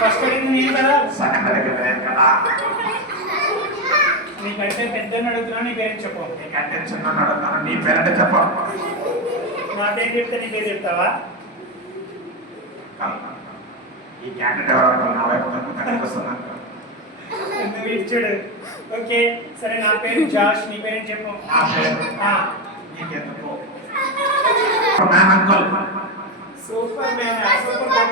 First అడిగింది నేను కదా, నీకంటే పెద్దని అడుగుతున్నా, నీ పేరు చెప్పు. నీకంటే చిన్న అడుగుతాను, నీ పేరంటే చెప్పు. నా పేరు చెప్తే నీ పేరు చెప్తావా? ఈ క్యాండిడేట్ ఎవరు నా వైపు కనిపిస్తున్నాను. చూడు. ఓకే సరే, నా పేరు జాష్, నీ పేరు చెప్పు. నా పేరు నీకెందుకు uncle. Superman, super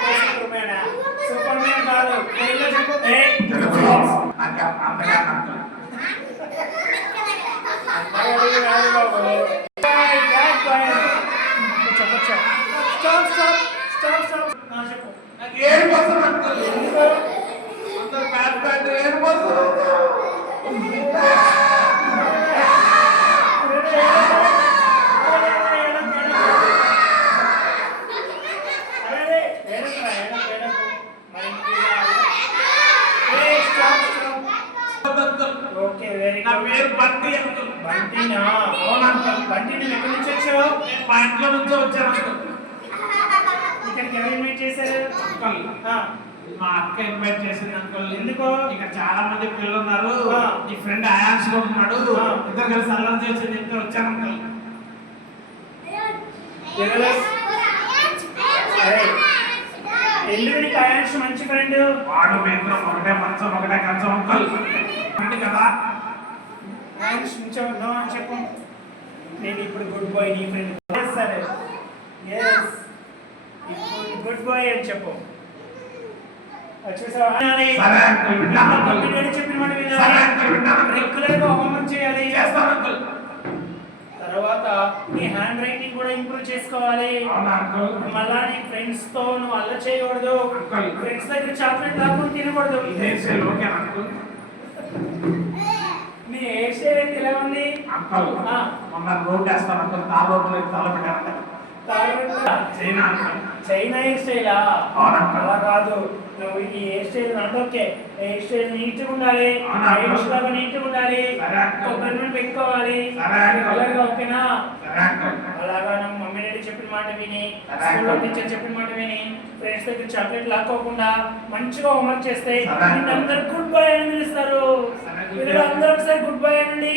man, superman కాదు, తెలుగులో చెప్పు. చెప్పొచ్చా? Stop stop stop stop. చెప్పు. నాకు ఏడు కోసం అంకుల్, అందరు బ్యాట్ బ్యాట్ ఏడు కోసం. Okay very good. నా పేరు బంటి అంకుల్. బంటినా? అవును అంకుల్. బంటి, నేను ఎక్కడి నుంచి వచ్చావు? నేను మా ఇంట్లో నుంచి వచ్చాను అంకుల్. ఇక్కడికి ఎవరు ఇన్వైట్ చేశారు? అంకుల్ మా అక్క ఇన్వైట్ చేసింది అంకుల్. ఎందుకు? ఇక్కడ చాలా మంది పిల్లలు ఉన్నారు, ఈ ఫ్రెండ్ అయాన్స్ లో ఉన్నాడు, ఇద్దరు కలిసి అల్లరి చేసి ఇంట్లో వచ్చాను అంకుల్. ఎల్లుడికి అయాన్స్ మంచి ఫ్రెండ్. వాడు మేము ఒకటే మంచం ఒకటే కంచం అంకుల్ కదా. అయాన్స్ ఉంచావు అని చెప్పు. నేను ఇప్పుడు గుడ్ బాయ్, నీ ఫ్రెండ్. సరే ఎస్, ఇప్పుడు గుడ్ బాయ్ అని చెప్పు. చూసావా? చెప్పిన మాట వినాలి, రెగ్యులర్ గా హోంవర్క్ చేయాలి. తర్వాత నీ హ్యాండ్ రైటింగ్ కూడా ఇంప్రూవ్ చేసుకోవాలి. మళ్ళా నీ ఫ్రెండ్స్ తో నువ్వు అల్ల చేయకూడదు, ఫ్రెండ్స్ దగ్గర చాక్లెట్ లాక్కుని తినకూడదు. నీ హెయిర్ స్టైల్ అయితే ఎలా ఉంది? చైనా హెయిర్ స్టైలా? అలా కాదు, నువ్వు ఈ హెయిర్ స్టైల్ అంటే హెయిర్ స్టైల్ నీట్ గా ఉండాలి, హెయిర్స్ లాగా నీట్ గా ఉండాలి, కొబ్బరి నూనె పెట్టుకోవాలి, కలర్ గా. ఓకేనా? అలాగా నువ్వు మమ్మీ డాడీ చెప్పిన మాట విని, స్కూల్లో టీచర్ చెప్పిన మాట విని, ఫ్రెండ్స్ దగ్గర చాక్లెట్ లాక్కోకుండా మంచిగా హోంవర్క్ చేస్తే అందరూ గుడ్ బాయ్ అని పిలుస్తారు. అందరూ ఒకసారి గుడ్ బాయ్ అనండి.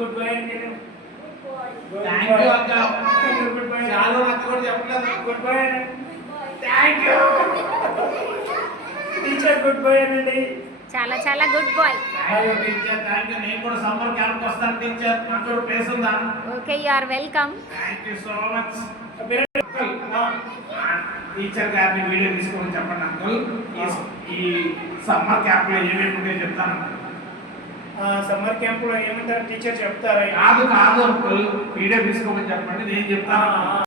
గుడ్ బాయ్ అంటే థ్యాంక్ యూ అక్క. గుడ్ బాయ్ చాలా నాకు కూడా చెప్పలేదు. గుడ్ బాయ్ అని thank you teacher. Good bye అనండి. చాలా చాలా good bye. Teacher thank you. నేను కూడా సమ్మర్ క్యాంప్ వస్తాను టీచర్, నాకు ప్లేస్ ఉందా? Okay, you are welcome. Thank you so much. Teacher గారిని వీడియో తీసుకోమని చెప్పండి అంకుల్. ఈ సమ్మర్ క్యాంప్ లో ఏమేమి ఉంటాయో చెప్తాను. సమ్మర్ క్యాంప్ లో ఏమంటారు టీచర్ చెప్తారా? కాదు కాదు అంకుల్, వీడియో తీసుకోమని చెప్పండి, నేను చెప్తాను.